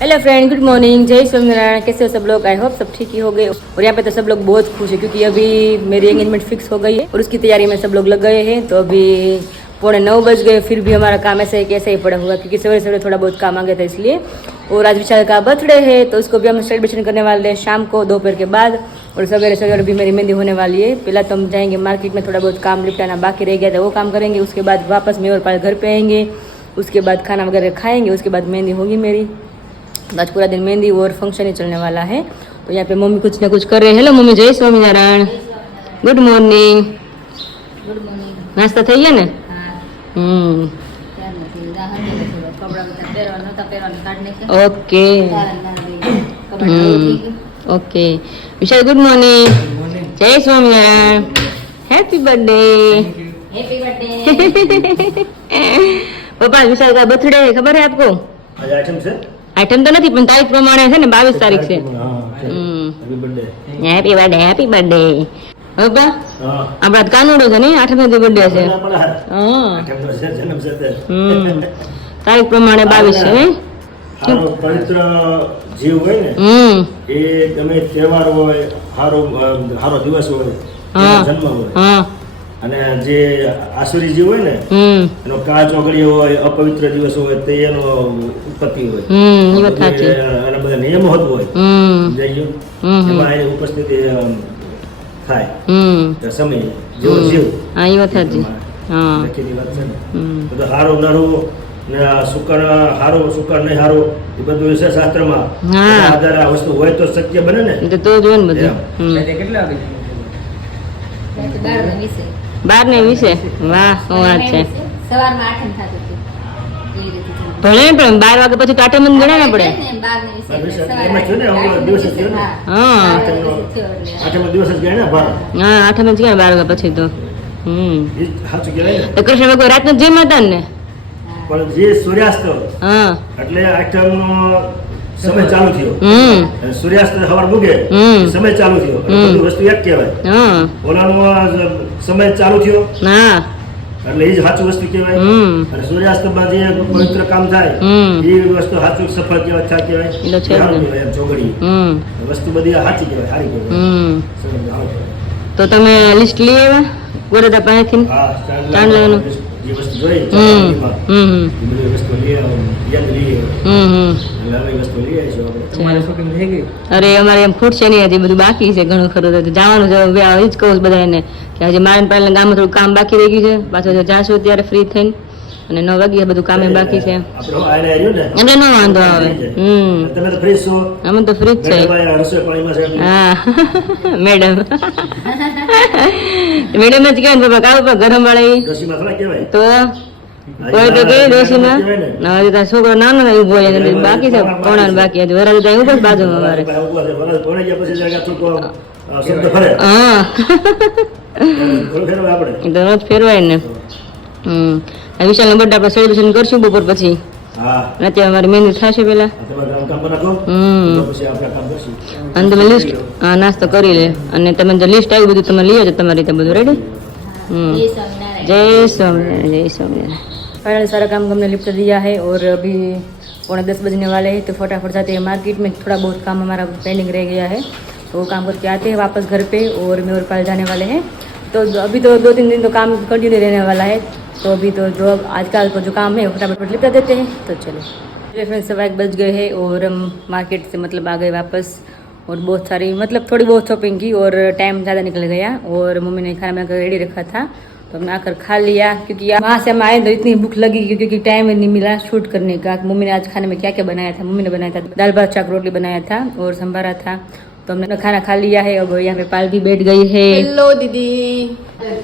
Hello friend, good morning, जय स्वामीनारायण। कैसे हो सब लोग? आई होप सब ठीक ही हो गए। और यहाँ पे तो सब लोग बहुत खुश है क्योंकि अभी मेरी एंगेजमेंट फिक्स हो गई है और उसकी तैयारी में सब लोग लग गए हैं। तो अभी 9:15 बज गए, फिर भी हमारा काम ऐसे कैसे ही पड़ा हुआ क्योंकि सवेरे सवेरे थोड़ा बहुत काम आ गया था इसलिए। और आज विशाल का बर्थडे है तो उसको भी हम सेलिब्रेशन करने वाले हैं शाम को, दोपहर के बाद। और सवेरे सवेरे भी मेरी मेहंदी होने वाली है। पहला तो हम जाएंगे मार्केट में, थोड़ा बहुत काम निपटाना बाकी रह गया था वो काम करेंगे। उसके बाद वापस मैं और पाल घर पे आएंगे, उसके बाद खाना वगैरह खाएंगे, उसके बाद मेहंदी होगी मेरी। आज पूरा दिन मेहंदी और फंक्शन ही चलने वाला है। तो यहाँ पे मम्मी कुछ ना कुछ कर रहे हैं। हेलो मम्मी, जय Swaminarayan, good morning. Good morning. नाश्ता થઈ ગયા ને? Okay okay Vishal, good morning, જય Swaminarayan, happy birthday. Happy birthday. पप्पा विशाल का बर्थडे है, खबर है आपको? आज आइटम से आइटम तो नहीं, पण तारीख प्रमाणे है ने 22 तारीख से। Happy birthday. Happy birthday, happy birthday. પપ્પા હા આપણા કાનુડો છે ને 8મે દી બર્થડે છે। હા આઈટમ તો છે જન્મ છે તે તારીખ પ્રમાણે 22 છે ને। હારો પવિત્ર જીવ હોય ને એ ગમે તહેવાર હોય, હારો દિવસ હોય, જન્મ હોય, હા અને જે આસુરી જીવ હોય ને એનો કાચ ઓગળ્યો હોય, અપવિત્ર દિવસ હોય તે એનો ઉત્પત્તિ હોય। એ વાત સાચી। અને બધા નિયમો હોત હોય જઈએ એમાં એની ઉપસ્થિતિ થાય સમય જેવો જીવ। હા એ વાત સાચી। હા લખેલી વાત છે ને બધું હારું નરું ને શુકર હારું શુકર નહીં હારું એ બધું છે શાસ્ત્રમાં। આધારે આ વસ્તુ હોય તો શક્ય બને ને, તો જો ને બધું। કેટલા 12:20 વાહ, શું વાત છે। સવારમાં 8 થતું હતું એવી રીતે ભણે પણ 12 વાગે પછી તો આઠમ જ ગણે ને આપણે। 12:20 એમાં છે ને ઓલો દિવસ જ થયો ને હા આઠમો દિવસ જ ગયા ને ભાર હા આઠમ જ ગયા 12 વાગ્યા પછી તો। એ સાચું કહેવાય ને। તો કૃષ્ણ ભગવાન રાતનો જેમ હતા ને। પણ જે સૂર્યાસ્ત હા એટલે આઠમનો સમય ચાલુ થયો, સૂર્યાસ્ત સવાર મૂકે સમય ચાલુ થયો, બધી વસ્તુ એક કહેવાય। હા ઓલાનો સમય ચાલુ થયો હા એટલે એ જ સાચું વસ્તુ કહેવાય। અને સૂર્યાસ્તમાં જે પવિત્ર કામ થાય એ વસ્તુ સાચું સફળ કહેવાય, થા કહેવાય, એ તો છે જ ને। એમ ચોગડી વસ્તુ બધી સાચી કહેવાય, સારી કહેવાય। સમજ આવો કહેવાય। તો તમે લિસ્ટ લઈ આવ્યા ગોરદા પાસેથી? હા ચાંદલાનું જે વસ્તુ જોઈ ચાંદલામાં એ બધી વસ્તુ લઈ આવો, યાદ લઈ આવો એટલે આવી વસ્તુ લઈ આવીશું આપણે। તમારે શોપિંગ થઈ ગઈ? અરે અમારે એમ ફૂટ છે નહીં, હજી બધું બાકી છે ઘણું ખરું। તો જવાનું છે, એ જ કહું બધાને કે હજી મારે પહેલા ગામમાં થોડું કામ બાકી રહી ગયું છે, પાછું જો જાશું ત્યારે ફ્રી થઈને અને 9 વાગ્યે બધું કામે બાકી છે આપણે આને આવ્યું ને એટલે ન વાંધો આવે। તમે તો ફ્રી છો? અમે તો ફ્રી જ છે। રસોઈ પાણીમાં છે હા મેડમ મેડમ જ કહેવાય ને પપ્પા, કાવ પર ગરમ વાળા રસોઈમાં થોડા કહેવાય તો કોઈ તો કે ડોશીમાં ના હજી તાર છોકરો નાનો ને ઉભો હોય બાકી છે કોણા બાકી હજી વરાજ ત્યાં ઉભો બાજુમાં મારે। શબ્દ ફરે હા થોડું ફેરવાય આપણે એ તો રોજ ફેરવાય ને। વિશાલનો બર્થડે આપણે સેલિબ્રેશન કરશું બપોર પછી। હા અત્યારે અમારી મહેંદી થશે પેલા। તમારે કામ બનાવો પછી આપણે કામ કરશું। અને તમે લિસ્ટ હા નાસ્તો કરી લે અને તમે જે લિસ્ટ આવ્યું બધું તમે લઈ આવજો તમારી રીતે બધું રેડી। जय स्वामीनारायण, जय स्वामीनारायण। फाइनल सारा काम हमने निपटा दिया है और अभी 9:45 बजने वाले हैं तो फटाफट जाते हैं मार्केट में। थोड़ा बहुत काम हमारा पेंडिंग रह गया है तो वो काम करके आते हैं वापस घर पे और मैं और पाल जाने वाले हैं। तो अभी तो 2-3 दिन तो काम कंटिन्यू रहने वाला है। तो अभी तो जो आजकल को जो काम है वो फटाफट निपटा देते हैं। तो चलो फ्रेंड्स, 1 बज गए हैं और हम मार्केट से मतलब आ गए वापस और बहुत सारी मतलब थोड़ी बहुत शॉपिंग की और टाइम ज़्यादा निकल गया। और मम्मी ने खाना बनाकर रेडी रखा था तो हमने आकर खा लिया क्योंकि वहाँ से हम आए तो इतनी भूख लगी क्योंकि टाइम नहीं मिला शूट करने का। मम्मी ने आज खाने में क्या क्या बनाया था? मम्मी ने बनाया था दाल भात चाक रोटी बनाया था और संभारा था। तो हमने खाना खा लिया है। अब यहाँ पे पाल भी बैठ गई है। हेलो दीदी,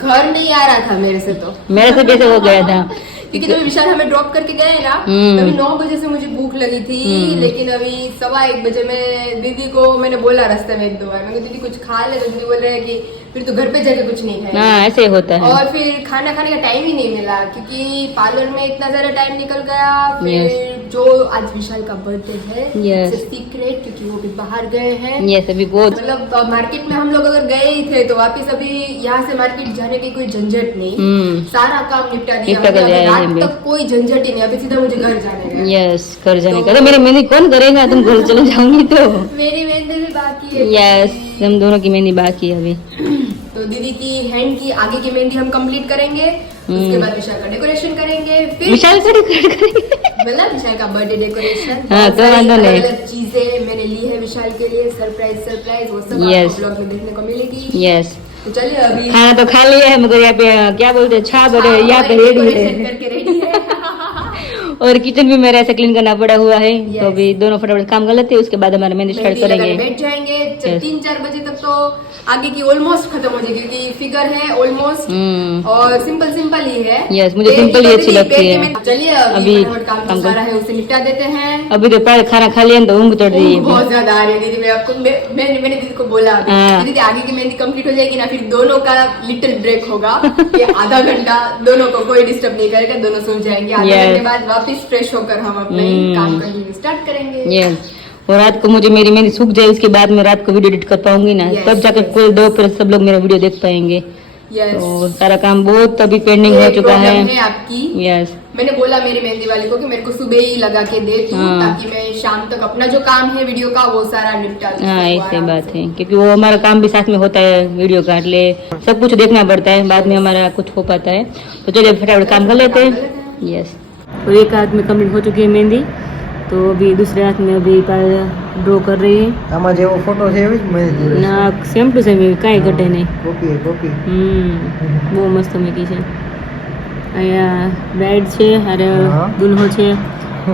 घर नहीं आ रहा था मेरे से तो मेरे से कैसे हो गया था क्योंकि जब विशाल हमें ड्रॉप करके गए ना तभी 9 बजे से मुझे भूख लगी थी। लेकिन अभी 1:15 बजे मैं दीदी को मैंने बोला रास्ते में 1-2 बार, मैंने दीदी कुछ खा ले, तो दीदी बोल रहे हैं कि फिर तो घर पे जाके कुछ नहीं खाएगी। हाँ ऐसे ही होता है। और फिर खाना खाने का टाइम ही नहीं मिला क्योंकि पार्लर में इतना ज्यादा टाइम निकल गया। फिर जो आज विशाल का बर्थडे है Yes. सीक्रेट, क्योंकि वो भी बाहर गए हैं। यस अभी बहुत मतलब मार्केट में हम लोग अगर गए ही थे तो वापस अभी यहाँ से मार्केट जाने की कोई झंझट नहीं, सारा काम निपटा दिया निपटा कर हमने, दिया है रात अभी। तक कोई झंझट ही नहीं, अभी सीधा मुझे घर जाने का है। यस कर जाने का। तो मेरी मेहंदी कौन करेगा? तुम घर चले जाऊंगी तो। मेरी मेहंदी भी बाकी है। यस हम दोनों की मेहंदी बाकी है अभी। तो दीदी की हैंड की आगे की मेहंदी हम कंप्लीट करेंगे, उसके बाद विशाल का डेकोरेशन करेंगे, फिर विशाल का डेकोरेट करेंगे। मतलब विशाल का बर्थडे डेकोरेशन, हाँ, तो वांधो नहीं। अलग चीजें मैंने ली है विशाल के लिए, सरप्राइज वो सब Yes. आपको ब्लॉग में देखने को मिलेगी। यस तो चलिए अभी खाना तो खा लिया है मगर यहाँ पे क्या बोलते हैं छाप और यहाँ पे रेडी डेकोरेशन है करके रेडी है। और किचन भी मेरा ऐसा क्लीन करना पड़ा हुआ है। Yes. तो अभी दोनों फटाफट काम कर लेते हैं, उसके बाद हमारा मेहंदी स्टार्ट मेहंदी लगाने करेंगे। बैठ जाएंगे। Yes. 3-4 बजे तक तो आगे की ऑलमोस्ट खत्म हो जाएगी, क्योंकि फिगर है ऑलमोस्ट हम्म और सिंपल ही है। Yes, मुझे पैर की simple ही तो अच्छी दीदी, लगती पैर की है। में- चलिए अभी अभी फटाफट काम काम जो सारा है उसे निपटा देते हैं। अभी तो पहले खाना खा लिया तो ऊँग चढ़ रही ऊँघ बहुत ज्यादा आ रही है दीदी। मैं आपको मैंने दीदी को बोला अभी, हाँ। दीदी आगे की मेहंदी कंप्लीट हो जाएगी ना, फिर दोनों का लिटिल ब्रेक होगा, ये आधा घंटा दोनों को कोई डिस्टर्ब नहीं करेगा, दोनों सो जाएंगे। आधे Yes. घंटे बाद वापस फ्रेश होकर हम अपना काम कंटिन्यू स्टार्ट करेंगे। यस और रात को मुझे मेरी मेहंदी सूख जाए उसके बाद मैं रात को वीडियो एडिट कर पाऊंगी ना, Yes, तब जाकर yes. कोई दो फिर सब लोग मेरा वीडियो देख पाएंगे। यस, तो सारा काम बहुत अभी पेंडिंग हो चुका है। आपकी। यस मैंने बोला मेरी मेहंदी वाले को कि मेरे को सुबह ही लगा के दे तू, हाँ। ताकि मैं शाम तक अपना जो काम है वीडियो का वो सारा निपटा दूं। हाँ सबको ऐसी आराम बात से। है क्योंकि वो हमारा काम भी साथ में होता है, वीडियो काट ले सब कुछ देखना पड़ता है, बाद में हमारा कुछ हो पाता है। तो चलिए फटाफट काम कर लेते हैं। यस तो एक हाथ में कंप्लीट हो चुकी है मेहंदी, तो अभी दूसरे हाथ में अभी ड्रॉ कर रही है આમાં જેવો ફોટો છે એવી જ મેં જોઈ ना, सेम टू सेम કાંઈ ઘટે નહીં। કોપી બહુ મસ્ત મૂકી છે। અહીંયા બ્રાઇડ છે અરે હા. દુલ્હો છે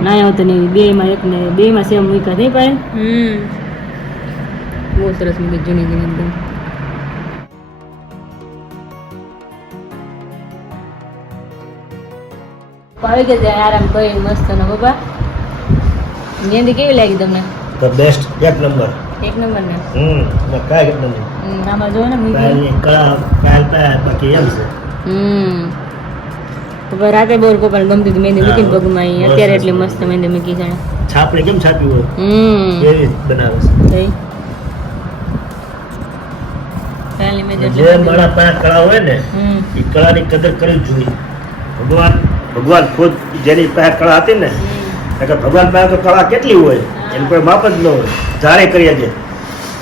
ના આવતો નહીં, બેમાં એકને બેમાં સેમ મૂક્યા નહીં પાય। બહુ સરસ મૂકી જૂની જૂની એકદમ। પાવી કે આરામ કરી મસ્ત ને બાબા। મહેંદી કેવી લાગી તમને? ધ બેસ્ટ એક નંબર. એક નંબર ને કાંઈ ઘટના નહીં. આમાં જો ને મૂકી। કાંઈ કળા કાંઈ પાય બાકી એમ છે. તો રાતે બોર પણ ગમતી હતી મહેંદી મૂકીને પગમાં અહીં, અત્યારે એટલી મસ્ત મહેંદી મૂકી છે। છાપડી કેમ છાપી હોય એવી બનાવે છે. પહેલી મેં જે મારા પાસે કળા હોય ને એ કળાની કદર કરવી જ જોઈએ. ભગવાન ખુદ જેની પાસે કળા હતી ને, કારણ કે ભગવાન પાસે તો કળા કેટલી હોય એની કોઈ માપ જ ન હોય, ધારે કરીએ છે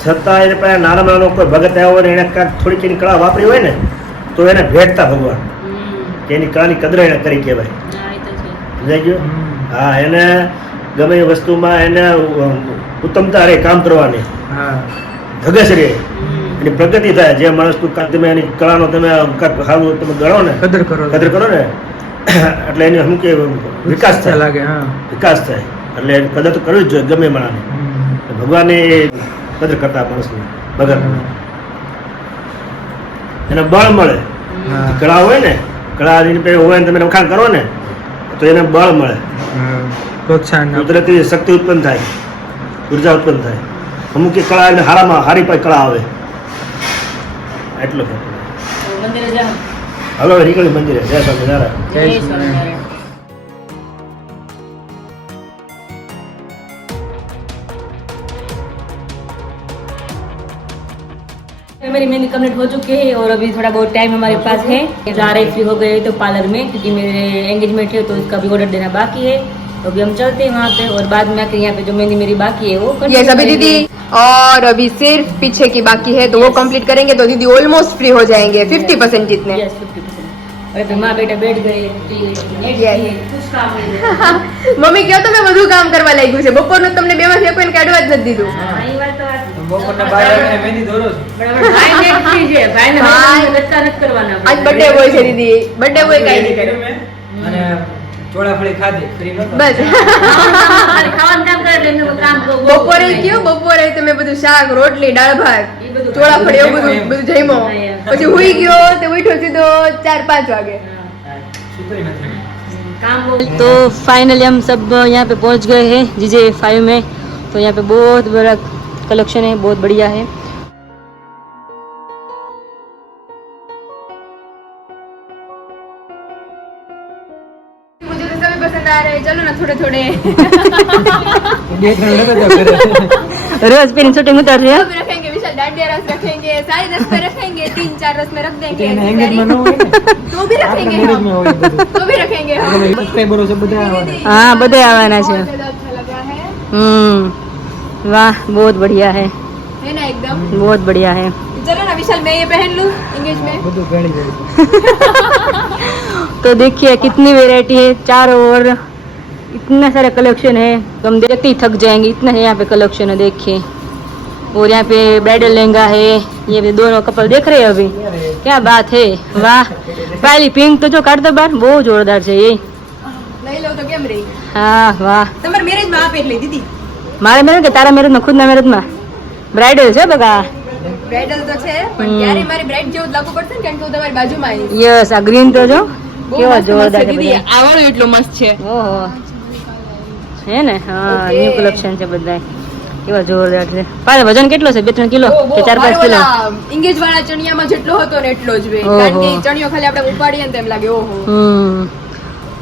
છતાં એને પાસે નાનામાં નાનો કોઈ ભગત આવ્યો હોય ને એને કાંઈક થોડીક એની કળા વાપરી હોય ને તો એને ભેટતા ભગવાન કે એની કળાની કદર એને કરી કહેવાય। સમજાઈ ગયું? હા, એને ગમે એ વસ્તુમાં એને ઉત્તમતા રહે કામ કરવાની, હા ધગસ રહે, એની પ્રગતિ થાય। જે માણસનું તમે એની કળાનો તમે કાંઈક સારું તમે ગણો ને, કદર કરો કદર કરો ને એટલે એને શું કે વિકાસ થાય, લાગે હા વિકાસ થાય। એટલે એની કદર તો કરવી જ જોઈએ ગમે એ માણસને। ભગવાને કદર કરતા માણસની ભગત એને બળ મળે। હા કળા હોય ને, કળા એની પાસે હોય ને તમે વખાણ કરો ને તો એને બળ મળે, પ્રોત્સાહન કુદરતી શક્તિ ઉત્પન્ન થાય, ઉર્જા ઉત્પન્ન થાય। અમુક એ કળા એને હારામાં હારી પાસે કળા આવે એટલો ફરક। મંદિરે જાઓ। હાલો નીકળી મંદિરે। જય સ્વામિનારાયણ। જય સ્વામિનારાયણ। मेरी मेहंदी कंप्लीट हो चुकी है और अभी थोड़ा बहुत टाइम हमारे पास है। जा रहे फ्री हो गए तो पार्लर में, क्योंकि मेरे एंगेजमेंट है तो उसका भी ऑर्डर देना बाकी है। तो अभी हम चलते हैं वहाँ पे और बाद में आकर यहाँ पे जो मेहंदी मेरी बाकी है वो ये सभी दीदी और अभी सिर्फ पीछे की बाकी है, तो वो कंप्लीट करेंगे तो दीदी ऑलमोस्ट फ्री हो जाएंगे 50% जितने। यस 50%। और अभी माँ बेटा बैठ गए, कुछ काम नहीं। મમ્મી કયો તમે બધું કામ કરવા લાગ્યું છે, બપોરનું તમને બેમાંથી કોઈને કાઢવા જ નથી દીધું। हाँ, ये बात तो आज બપોરના 12 વાગે મહેંદી દોરો છું बराबर भाई ने फ्री है, भाई ने भाई- लटका नत करवाना। આજ બર્થડે બોય છે દીદી, બર્થડે બોય કાઈ નહીં કરે અને ચોળાફળી ખાધી ફ્રી નતો બસ। ખાલી ખાવાનું કામ કરે એટલે એમનું કામ બહુ- બપોરે કયો, બપોરે તમે બધું શાક રોટલી દાળ ભાત એ બધું ચોળાફળી એવું બધું જમ્યો, પછી હુઈ ગયો તો ઉઠ્યો સીધો 4-5 વાગે। સુતરી નથી काम तो फाइनली हम सब यहाँ पे पहुँच गए हैं GJ5 में। तो यहाँ पे बहुत बड़ा कलेक्शन है, बहुत बढ़िया है। मुझे तो सभी पसंद आ रहे हैं, चलो ना थोड़े थोड़े બે ત્રણ લગત કરે रोज पीने शूटिंग उतार रही है सब रखेंगे विशाल डांडिया रस रखेंगे सारी रस में रखेंगे 3-4 रस में रख देंगे એને એંગેજમેન્ટ ન હોય ને तो भी रखेंगे મેરેજ हम માં હોય બધું तो भी रखेंगे हम સબસ્ક્રાઇબરો છે બધા આવવાના हाँ बदे आवाना छे बहुत ज्यादा अच्छा लगा है वाह बहुत बढ़िया है ना एकदम बहुत बढ़िया है चलो ना विशाल मैं ये पहन लूं इंगेज में બધું ભેળી જાય तो देखिए कितनी वैरायटी है चारों ओर इतना सारा कलेक्शन है तो हम देखते ही थक जाएंगे इतना है यहाँ पे कलेक्शन है देखिए और यहाँ पे ब्राइडल लहंगा है ये भी दोनों कपल देख रहे हैं अभी क्या बात है वाह पहली पिंक तो जो काट दो बार बहुत जोरदार है ये नहीं लो तो केम रही हाँ वाह તમાર મેરેજ માં આ પહેરલી દીદી મારા મેરેજ કે તારા મેરેજ માં ખુદના મેરેજ માં બ્રાઇડલ છે બગા બ્રાઇડલ તો છે પણ ત્યારે મારી બ્રાઇડ જેવું જ લાગુ પડશે ને કારણ કે હું તમારી બાજુમાં આવી યસ આ ગ્રીન તો જો કેવો જોરદાર છે દીદી બધા આ વાળો એટલો મસ્ત છે ઓહો હે ને હા Okay. ન્યુ કલેક્શન છે બધા કેવા જોરદાર છે પાછળ વજન કેટલો છે 2-3 કિલો કે 4-5 કિલો ઇંગેજ વાળા ચણિયામાં જેટલો હતો ને એટલો જ વેટ ઓહો. કારણ કે ઈ ચણિયો ખાલી આપણે ઉપાડીએ ને તેમ લાગે ઓહો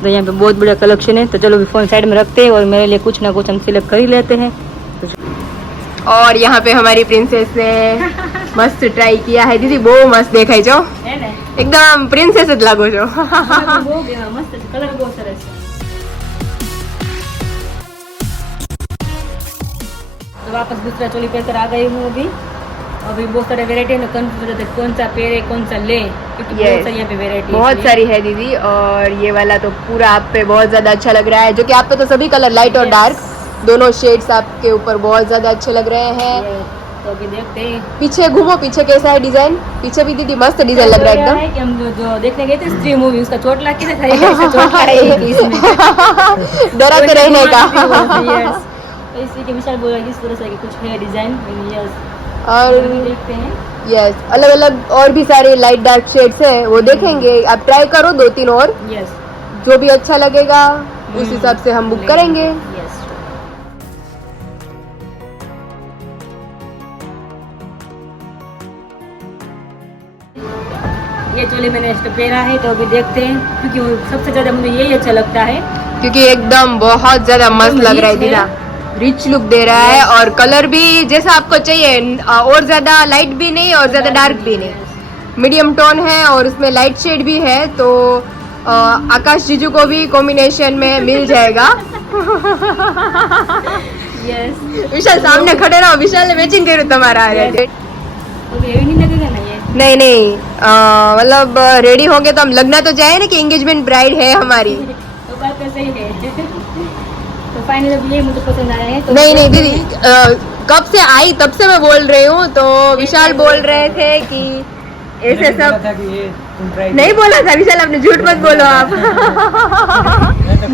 तो यहाँ पे बहुत बड़ा कलेक्शन है तो चलो भी फोन साइड में रखते हैं और मेरे लिए कुछ ना कुछ हम सिलेक्ट कर ही लेते हैं और यहाँ पे हमारी प्रिंसेस ने मस्त ट्राई किया है दीदी बहुत मस्त देखाई जो एकदम प्रिंसेस જ લાગો છો मस्त कलर बहुत सरस तो वापस दूसरा चोली पहनकर आ गई हूँ अभी बहुत सारे वेरायटी में कंफ्यूज रहते हैं, कौन सा पहने कौन सा ले क्योंकि बहुत सारी यहाँ पे वेरायटी बहुत सारी है दीदी और ये वाला तो पूरा आप पे बहुत ज्यादा अच्छा लग रहा है जो कि आप पे तो सभी कलर लाइट और Yes. डार्क दोनों शेड्स आपके ऊपर बहुत ज्यादा अच्छे लग रहे हैं तो अभी देखते हैं पीछे घूमो पीछे कैसा है डिजाइन पीछे भी दीदी मस्त डिजाइन लग रहा है क्या एकदम है कि हम जो देखने गए थे स्त्री मूवी उसका चोट लग के था इसका चोट लगी थी इसमें डराते रहने का Yes. तो इसी के विशाल बोला कि इस तरह से कि कुछ है डिजाइन यस और अभी देखते हैं यस अलग अलग और भी सारे लाइट डार्क शेड्स है वो देखेंगे आप ट्राई करो 2-3 और यस जो भी अच्छा लगेगा उस हिसाब से हम बुक करेंगे यस ये चोली मैंने इसको पहना है तो अभी देखते हैं क्योंकि वो सबसे ज्यादा मुझे यही अच्छा लगता है क्योंकि एकदम बहुत ज्यादा मस्त एकदम लग रहा है rich दीदा रिच लुक दे रहा है और कलर भी जैसा आपको चाहिए और ज्यादा लाइट भी नहीं और ज्यादा डार्क भी नहीं मीडियम टोन है और उसमें लाइट शेड भी है तो आकाश जीजू को भी कॉम्बिनेशन में मिल जाएगा यस विशाल सामने खड़े रहो विशाल ने मैचिंग કર્યું તમારા હારે अभी हेवी नहीं लगेगा ना ये नहीं नहीं मतलब रेडी होंगे तो हम लगना तो जाए ना कि एंगेजमेंट ब्राइड है हमारी तो बात तो सही है तो फाइनली अब ये मुझे पसंद आया है तो नहीं नहीं दीदी कब से आई तब से मैं बोल रही हूँ तो विशाल बोल रहे थे कि ऐसे मैंने बोला सब था कि ये तुम ट्राई नहीं बोला था विशाल आपने झूठ मत बोलो आप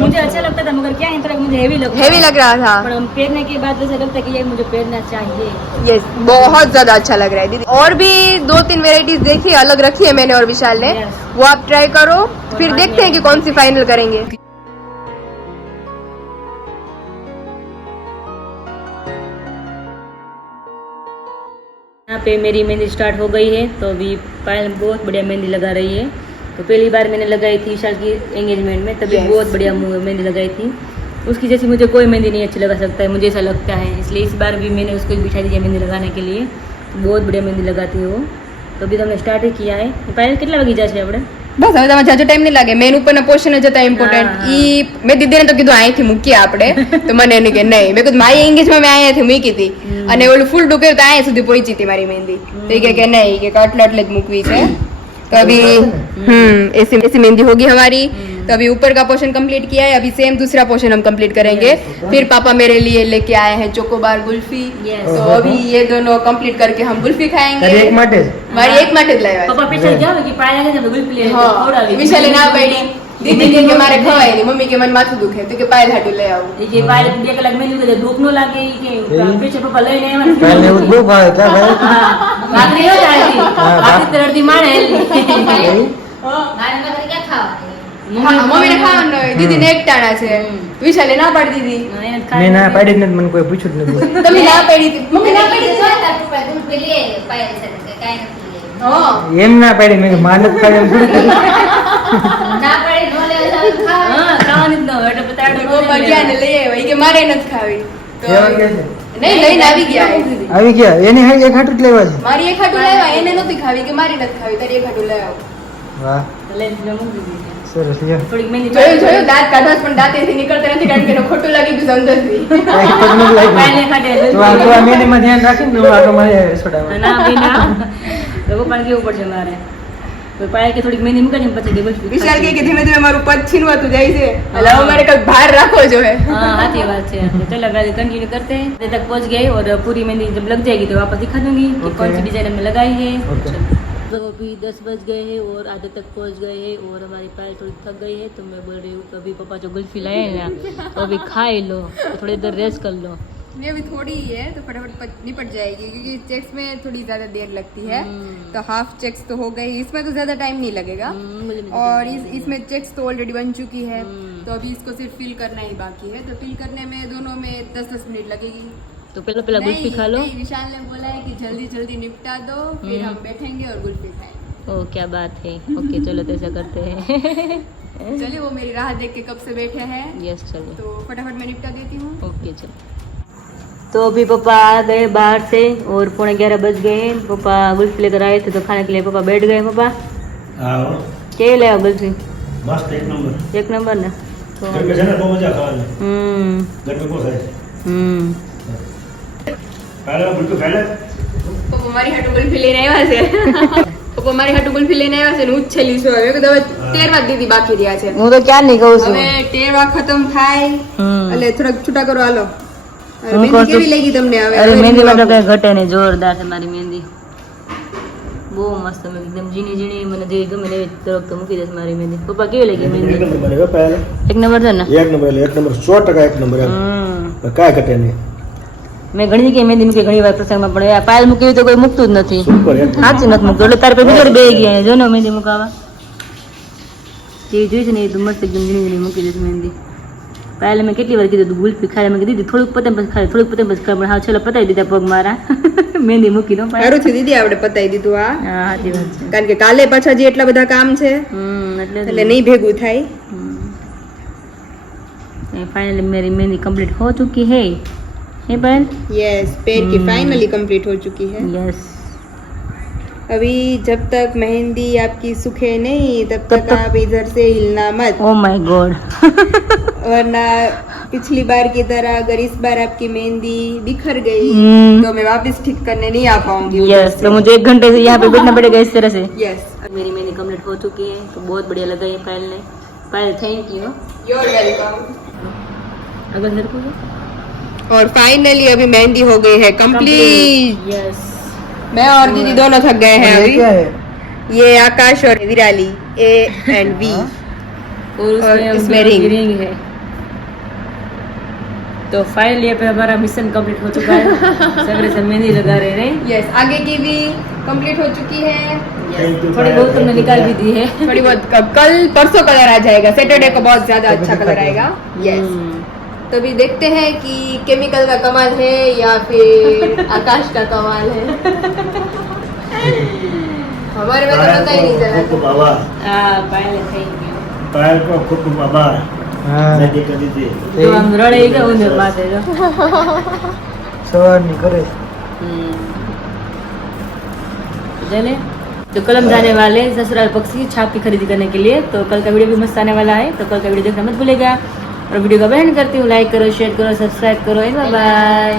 मुझे अच्छा लगता था मगर क्या इंतरा मुझे हेवी लगता हेवी लग रहा था पर हम पहनने के बाद ऐसा लगता है कि ये मुझे पहनना चाहिए यस बहुत ज्यादा अच्छा लग रहा है दीदी और भी 2-3 वेराइटीज देखी अलग रखी है मैंने और विशाल ने Yes. वो आप ट्राई करो फिर देखते हैं कि कौन सी फाइनल करेंगे यहाँ पे मेरी मेहंदी स्टार्ट हो गई है तो अभी पायल बहुत बढ़िया मेहंदी लगा रही है तो पहली बार मैंने लगाई थी विशाल की एंगेजमेंट में तभी Yes. बहुत बढ़िया मेहंदी लगाई थी उसकी जैसी मुझे कोई मेहंदी नहीं अच्छी लगा सकता है मुझे ऐसा लगता है इसलिए इस बार भी मैंने उसको बिठा दी है मेहंदी लगाने के लिए तो बहुत बढ़िया मेहंदी लगाती है वो तो अभी तो हमने स्टार्ट ही किया है पायल કેટલા વાગી જશે આપણે બસ હવે તમારે જાજો ટાઈમ નહીં લાગે મેન ઉપરના પોર્શન જ હતા ઇમ્પોર્ટન્ટ હા. ઈ મેં દીદીને તો કીધું અહીંથી મૂકીએ આપણે તો મને એને કે નહીં મેં કીધું મારી એંગેજમાં મેં અહીંયાથી મૂકી હતી અને ઓલું ફૂલ ડૂક્યું તો અહીંયા સુધી પહોંચી હતી મારી મહેંદી તો એ કે નહીં કે આટલે આટલે જ મૂકવી છે तो अभी ऐसी ऐसी मेहंदी होगी हमारी तो अभी ऊपर का पोर्शन कंप्लीट किया है अभी सेम दूसरा पोर्शन हम कंप्लीट करेंगे फिर पापा मेरे लिए लेके आए हैं चोकोबार कुल्फी Yes. तो अभी ये दोनों कंप्लीट करके हम कुल्फी खाएंगे તારી એક માટે જ મારી એક માટે જ લાવ્યા પપ્પા પીછળ જાવ કે પાयल આગે તો ગુલ્ફી લે હા ખવડાવી વિશાલે ના પાડી દીદી કે મારે ખવાય નહીં મમ્મી કે મને માથું દુખે તો કે પાયલ હાટુ લઈ આવું એ કે પાयल 2 કલાક મેં લીધું દુખ નો લાગે ઈ કે પીછે પપ્પા લઈને આવ્યા કાલે એવું બહુ ભાવે કા ભાઈ ભાખરી ન જાતી હા, ભાખરી તરડી માણે મારે ભાખરી ક્યાં ખાવાની? મમ્મીને ખાવાનું હોય દીદીને એક ટાણા છે વિશાલે ના પાડી દીધી મેં ના પાડી જ નથી મને કોઈ પૂછ્યું જ નથી તમે ના પાડી હતી મમ્મી ના પાડી કીધું દીધી તાર પપ્પાએ દૂધ પી લે, પાયલ સાથે કે કાંઈ નથી લેવું. હા એમ ના પાડી મેં કીધું માન જ ખાય એમ થોડું ના પાડી ન લેવા જાવ તો ખાવાનું. હા ખાવાની જ ન હોય એટલે वो ભજીયા ને લઈ આવ્યા ઈ કે મારે નથી ખાવી તો લેવા ગયા છે? નહીં લઈને આવી ગયા એ. આવી ગયા એને એક હાટું જ લેવા છે. મારી એક હાટું લાવ્યા એને નહોતી ખાવી કે મારી નથી ખાવી તારી એક હાટું લઈ આવો વાહ સરસ લ્યો. થોડીક મહેંદી જોયું દાંત કાઢા છે પણ દાંતેથી નીકળતા નથી કારણ કે એનું ખોટું લાગી ગયું અંદરથી કાંઈ ખોટું નથી લાગ્યું. પાયલને ખાટે તો આ મેનીમાં ધ્યાન રાખીને તો આગળ મારે સોડામાં. ના ભાઈ ના લોકો પણ કેવું પડશે મારે તો પાયલ કે થોડીક મહેંદી મૂકે ને પછી ડબલ વિશાલ કે ધીમે ધીમે મારું પદ છીનવાતું જાય છે એટલે હવે મારે કઈક બહાર રાખવો જોઈએ हाँ आती बात है तो चलो गाड़ी कंटिन्यू करते हैं देर तक पहुंच गए और पूरी मेहंदी जब लग जाएगी तो वापस दिखा दूंगी कि Okay. कौन सी डिजाइन हमने लगाई है Okay. तो अभी 10 बज गए हैं और आधे तक पहुंच गए हैं और हमारी पायल थोड़ी थक गई है तो मैं बोल रही हूँ कभी पापा जो गुल्फी लाए हैं ना तो अभी खा ही लो तो थोड़ी देर रेस्ट कर लो ये अभी थोड़ी ही है तो फटाफट निपट जाएगी क्योंकि चेक्स में थोड़ी ज्यादा देर लगती है तो हाफ चेक्स तो हो गई इसमें तो ज्यादा टाइम नहीं लगेगा और इसमें चेक्स तो ऑलरेडी बन चुकी है तो अभी इसको सिर्फ फिल करना ही बाकी है तो फिल करने में दोनों में 10-10 मिनट लगेगी तो पहला गुल्फी खा लो नहीं, विशाल ने बोला है कि जल्दी जल्दी निपटा दो फिर हम बैठेंगे और गुल्फी खाएंगे ओ क्या बात है ओके चलो तो ऐसा करते हैं चलिए वो मेरी राह देख के कब से बैठे हैं यस चलो तो फटाफट मैं निपटा देती हूँ ओके चलो तो अभी पापा आ गए बाहर से और 11:15 बज गए हैं पापा गुल्फी लेकर आए थे तो खाने के लिए पापा बैठ गए पापा હા क्या ले आओ गुल्फी મસ્ત એક નંબર एक नंबर ना तो ગરમી છે ને બહુ મજા ખાવાની हम्म ગરમી બહુ થાય કાલે બુલકુ ખાલે પપ્પા મારી હાટુ ગુલ્ફી લઈને આવ્યા છે પપ્પા મારી હાટુ ગુલ્ફી લઈને આવ્યા છે ને હું જ છેલ્લી છું હવે તો હવે 13 જ દીદી બાકી રહ્યા છે હું તો ક્યાં નહીં કહું છું હવે 13 ખતમ થાય એટલે થોડાક છૂટા કરો હાલો હું મહેંદી કહું છું. કેવી લાગી તમને હવે અરે હવે મહેંદીમાં તો નીકળો. કઈ ઘટે નહીં જોરદાર છે મારી મહેંદી બહુ મસ્ત એકદમ ઝીણી ઝીણી મને જે ગમે ને એવી તરફ તો મૂકી દેશે મારી મહેંદી પપ્પા કેવી લાગી એક મહેંદી નંબર બને પહેલા એક નંબર છે ને એક નંબર એટલે એક નંબર 100% એક નંબર એમ કાંઈ ઘટે નહીં મેં ઘણી જગ્યાએ મહેંદી મૂકી ઘણી વાર પ્રસંગમાં પણ આ પાયલ મૂકી હોય તો કોઈ મૂકતું જ નથી સુપર એક સાચું નથી મૂકતું એટલે તારે પછી બે ગયા જો ને મહેંદી મુકાવા જેવી જોઈ છે ને એ તો મસ્ત એકદમ ઝીણી ઝીણી મૂકી દેશે મહેંદી પાયલે મેં કેટલી વાર કીધું તું ગુલ્ફી ખાય મેં કીધી થોડુંક પતંગ પછી ખાય થોડુંક પતંગ પછી ખાય પણ હા છેલ્લે પતાવી દીધા પગ મારા મહેંદી મૂકી દો સારું થયું દીદી આપણે પતાવી દીધું આ હા સાચી વાત છે કારણ કે કાલે પાછા જે એટલા બધા કામ છે એટલે નહીં ભેગું થાય फाइनली मेरी मेहंदी कंप्लीट हो चुकी है पायल यस पैर की फाइनली कंप्लीट हो चुकी है यस अभी जब तक मेहंदी आपकी सूखे नहीं तब तब तक तक- आप इधर से हिलना मत ओ माय गॉड वरना पिछली बार की तरह अगर इस बार आपकी मेहंदी बिखर गई तो मैं वापस ठीक करने नहीं आ पाऊंगी यस तो मुझे 1 घंटे से यहाँ पे बैठना पड़ेगा इस तरह से यस मेरी मेहंदी कंप्लीट हो चुकी है तो बहुत बढ़िया लगा ये पायल ने Payal thank you you are welcome अगर मेरे को और फाइनली अभी मेहंदी हो गई है कंप्लीट यस मैं और दीदी दोनों थक गए हैं ये अभी क्या है? ये आकाश और विराली ए एंड बी और उसमें और इसमें रिंग रिंग। है तो फाइनली यहाँ पे हमारा मिशन कंप्लीट हो चुका है सगरे से मेहंदी लगा रहे हैं यस आगे की भी कंप्लीट हो चुकी है थोड़ी बहुत तुमने निकाल भी दी है थोड़ी बहुत कल परसों कलर आ जाएगा सैटरडे को बहुत ज्यादा अच्छा कलर आएगा यस तो अभी देखते हैं कि केमिकल का कमाल है या फिर आकाश का कमाल है हमारे में तो पता ही नहीं चला ખૂબ આભાર हाँ पायल थैंक यू પાયલ કો ખૂબ ખૂબ આભાર હા મેં કરી દીધી तो हम रड़े ही गए उधर बात है जो સવારની કરે चले तो कल हम जाने वाले हैं ससुराल पक्षी छाप की खरीदी करने के लिए तो कल का वीडियो भी मस्त आने वाला है तो कल का वीडियो देखना मत भूलेगा और वीडियो को पसंद करती हूँ लाइक करो शेयर करो सब्सक्राइब करो बाय बाय